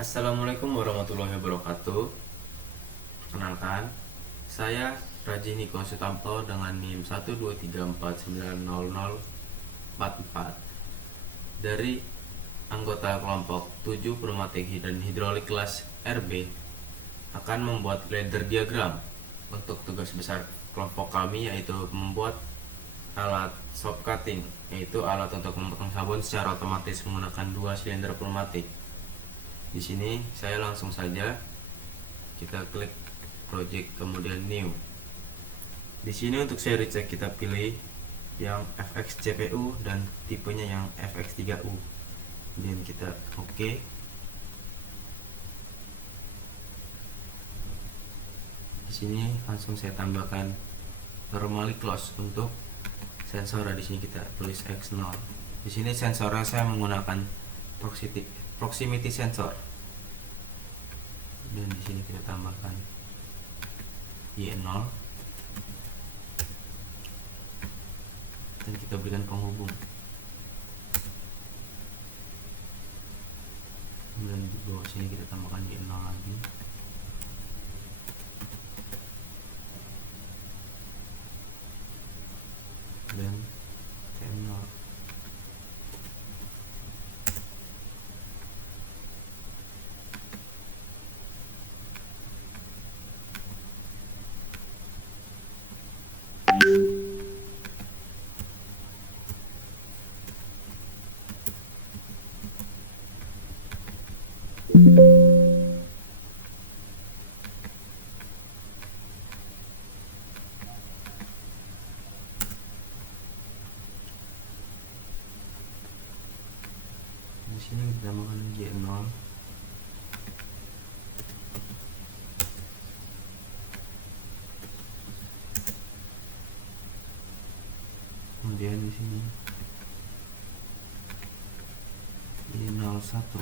Assalamualaikum warahmatullahi wabarakatuh. Perkenalkan, saya Raji Niko Sutamto dengan NIM 123490044 dari anggota kelompok 7 pneumatik dan hidrolik kelas RB akan membuat ladder diagram. Untuk tugas besar kelompok kami yaitu membuat alat soap cutting, yaitu alat untuk memotong sabun secara otomatis menggunakan 2 silinder pneumatik. Di sini saya langsung saja kita klik project kemudian new. Di sini untuk seri cek kita pilih yang FX CPU dan tipenya yang FX3U. Kemudian kita oke. Di sini langsung saya tambahkan normally close untuk sensor. Di sini kita tulis X0. Di sini sensornya saya menggunakan proximity sensor, dan di sini kita tambahkan Y0 dan kita berikan penghubung, kemudian di bawah sini kita tambahkan Y0 lagi, dan T0. Di sini kita tambahkan Y0, kemudian di sini Y01,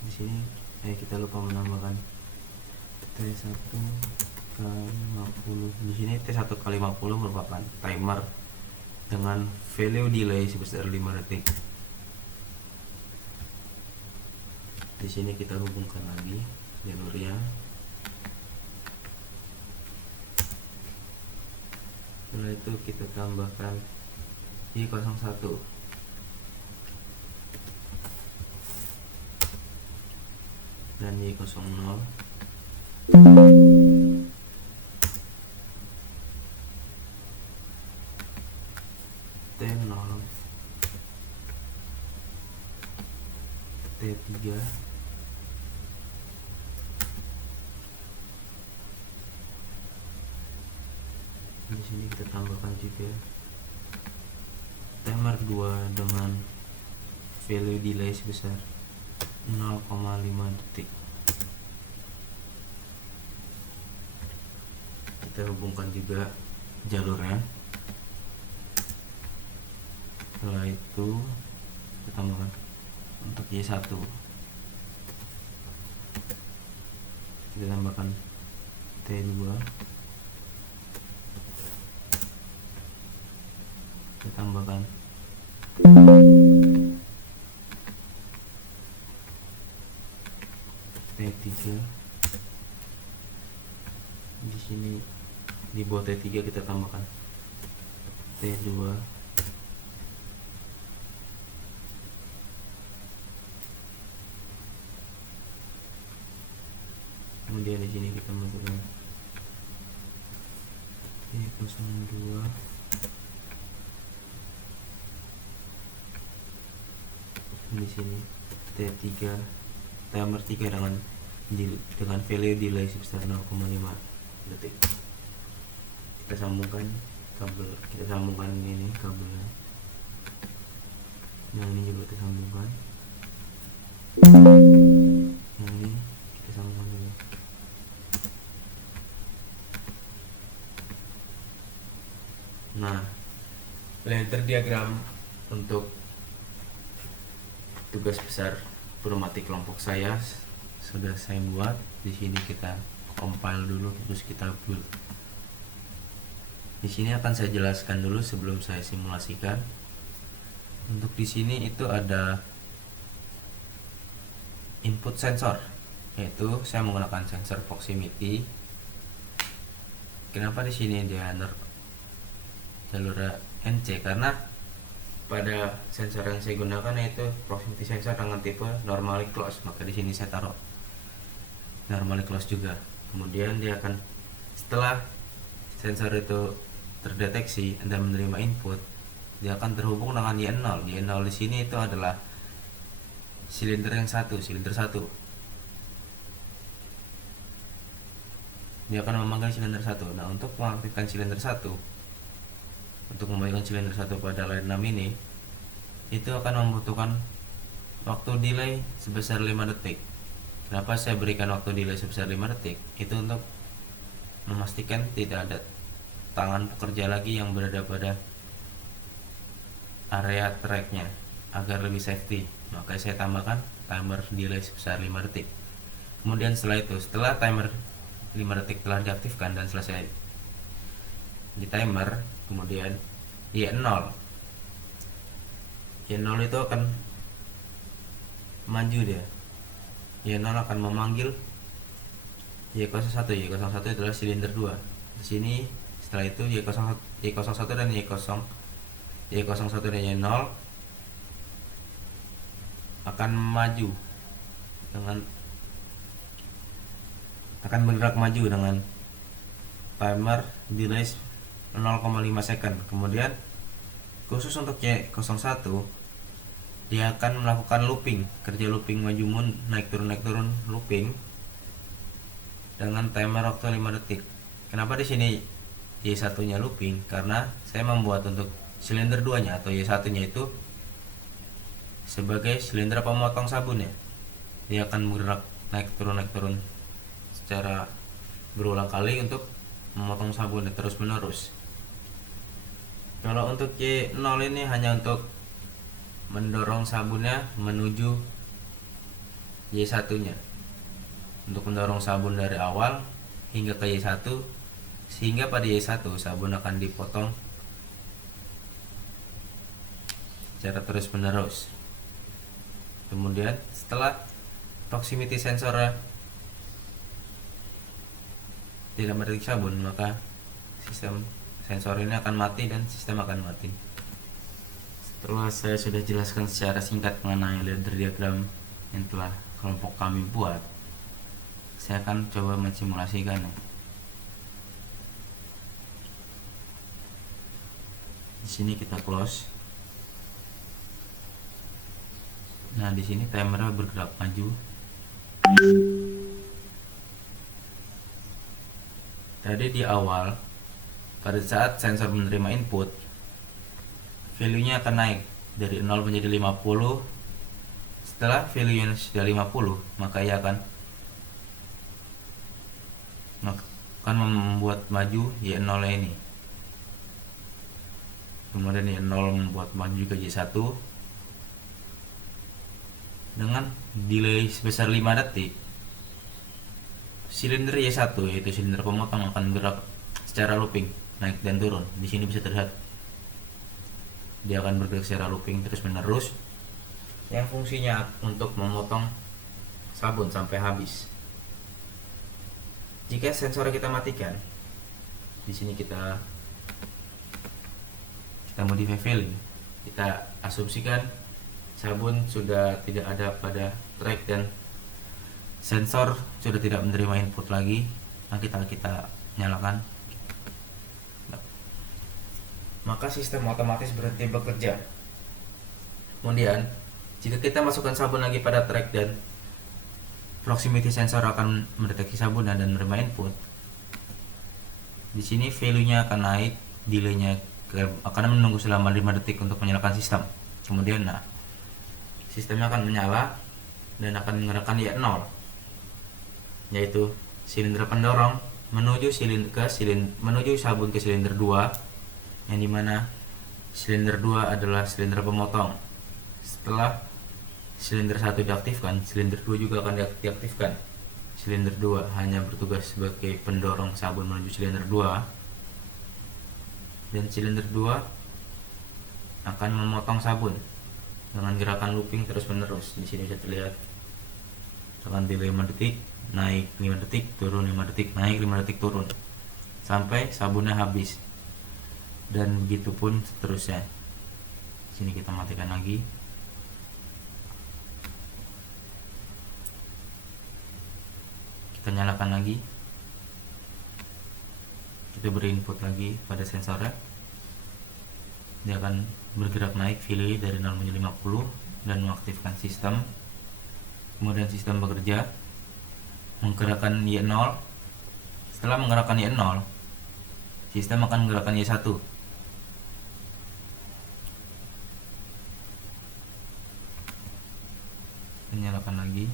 di sini kita lupa menambahkan T1 kali 50. Di sini T1 kali 50 merupakan timer dengan value delay sebesar 5 detik. Di sini kita hubungkan lagi jalurnya. Setelah itu kita tambahkan Y01 dan Y00, T0, T3, di sini kita tambahkan juga timer 2 dengan value delay sebesar 0,5 detik. Kita hubungkan juga jalurnya. Setelah itu kita tambahkan untuk Y1, kita tambahkan T2, kita tambahkan T3. Di sini di bawah T3 kita tambahkan T2, kemudian di sini kita masukkan Y02, di sini T3 timer 3 dengan value delay sebesar 0,5 detik. Kita sambungkan ini kabelnya, yang ini juga kita sambungkan, yang ini kita sambungkan juga. Nah, ladder diagram untuk tugas besar pneumatik kelompok saya sudah saya buat. Di sini kita compile dulu, terus kita build. Di sini akan saya jelaskan dulu sebelum saya simulasikan. Untuk di sini itu ada input sensor, yaitu saya menggunakan sensor proximity. Kenapa di sini dia jalur NC? Karena pada sensor yang saya gunakan yaitu proximity sensor dengan tipe normally close, maka di sini saya taruh normally close juga. Kemudian dia akan, setelah sensor itu terdeteksi Anda menerima input, dia akan terhubung dengan Y0. Y0 di sini itu adalah silinder yang satu, silinder 1. Dia akan memanggil silinder 1. Nah, untuk mengaktifkan silinder 1, untuk membagikan silinder 1 pada line 6 ini, itu akan membutuhkan waktu delay sebesar 5 detik. Kenapa saya berikan waktu delay sebesar 5 detik? Itu untuk memastikan tidak ada tangan pekerja lagi yang berada pada area tracknya agar lebih safety. Maka saya tambahkan timer delay sebesar 5 detik. Kemudian setelah timer 5 detik telah diaktifkan dan selesai di timer, kemudian Y0 itu akan maju dia. Y0 akan memanggil Y01. Y01 adalah silinder 2. Di sini setelah itu Y01 dan Y01 dan Y0 akan maju akan bergerak maju dengan timer delay 0,5 second. Kemudian khusus untuk Y01, dia akan melakukan looping, kerja looping maju naik turun looping dengan timer waktu 5 detik. Kenapa di sini Y1-nya looping? Karena saya membuat untuk silinder 2-nya atau Y1-nya itu sebagai silinder pemotong sabun ya. Dia akan bergerak naik turun secara berulang kali untuk memotong sabun terus menerus. Kalau untuk Y0 ini hanya untuk mendorong sabunnya menuju Y1-nya, untuk mendorong sabun dari awal hingga ke Y1, sehingga pada Y1 sabun akan dipotong secara terus menerus. Kemudian setelah proximity sensor tidak mendeteksi sabun, maka sistem sensor ini akan mati dan sistem akan mati. Setelah saya sudah jelaskan secara singkat mengenai ladder diagram yang telah kelompok kami buat, saya akan coba mensimulasikan. Di sini kita close. Nah, di sini timernya bergerak maju. Tadi di awal, pada saat sensor menerima input, value-nya akan naik dari 0 menjadi 50. Setelah value-nya sudah 50, maka ia akan membuat maju Y0 ini. Kemudian Y0 membuat maju juga Y1 dengan delay sebesar 5 detik. Silinder Y1 yaitu silinder pemotong akan bergerak secara looping, naik dan turun. Di sini bisa terlihat dia akan bergerak secara looping terus menerus, yang fungsinya untuk memotong sabun sampai habis. Jika sensor kita matikan, di sini kita modify value, kita asumsikan sabun sudah tidak ada pada track dan sensor sudah tidak menerima input lagi. Nah, kita nyalakan, maka sistem otomatis berhenti bekerja. Kemudian jika kita masukkan sabun lagi pada track dan proximity sensor akan mendeteksi sabun dan menerima input, di sini value-nya akan naik, delay-nya akan menunggu selama 5 detik untuk menyalakan sistem. Kemudian sistemnya akan menyala dan akan menggerakkan Y0, yaitu silinder pendorong menuju sabun ke silinder 2, yang dimana silinder 2 adalah silinder pemotong. Setelah silinder 1 diaktifkan, silinder 2 juga akan diaktifkan. Silinder 2 hanya bertugas sebagai pendorong sabun menuju silinder 2. Dan silinder 2 akan memotong sabun dengan gerakan looping terus menerus. Di sini bisa terlihat tekan 5 detik, naik 5 detik, turun 5 detik, naik 5 detik, turun sampai sabunnya habis, dan begitupun seterusnya. Sini kita matikan lagi. Kita nyalakan lagi. Kita beri input lagi pada sensornya, dia akan bergerak naik VLI dari 0 menjadi 50 dan mengaktifkan sistem. Kemudian sistem bekerja menggerakkan Y0. Setelah menggerakkan Y0, sistem akan menggerakkan Y1. Menyalakan lagi.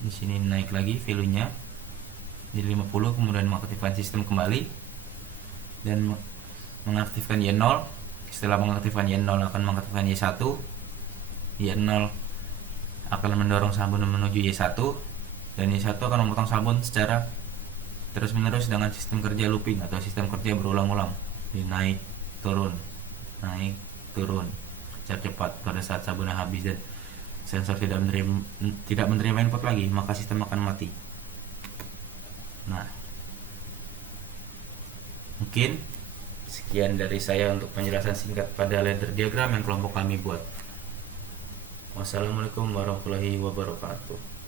Di sini naik lagi value-nya di 50, kemudian mengaktifkan sistem kembali dan mengaktifkan Y0. Setelah mengaktifkan Y0 akan mengaktifkan Y1. Y0 akan mendorong sabun menuju Y1 dan Y1 akan memotong sabun secara terus menerus dengan sistem kerja looping atau sistem kerja berulang-ulang, di naik turun secara cepat. Pada saat sabunnya habis dan sensor tidak menerima input lagi, maka sistem akan mati. Nah, mungkin sekian dari saya untuk penjelasan singkat pada ladder diagram yang kelompok kami buat. Wassalamualaikum warahmatullahi wabarakatuh.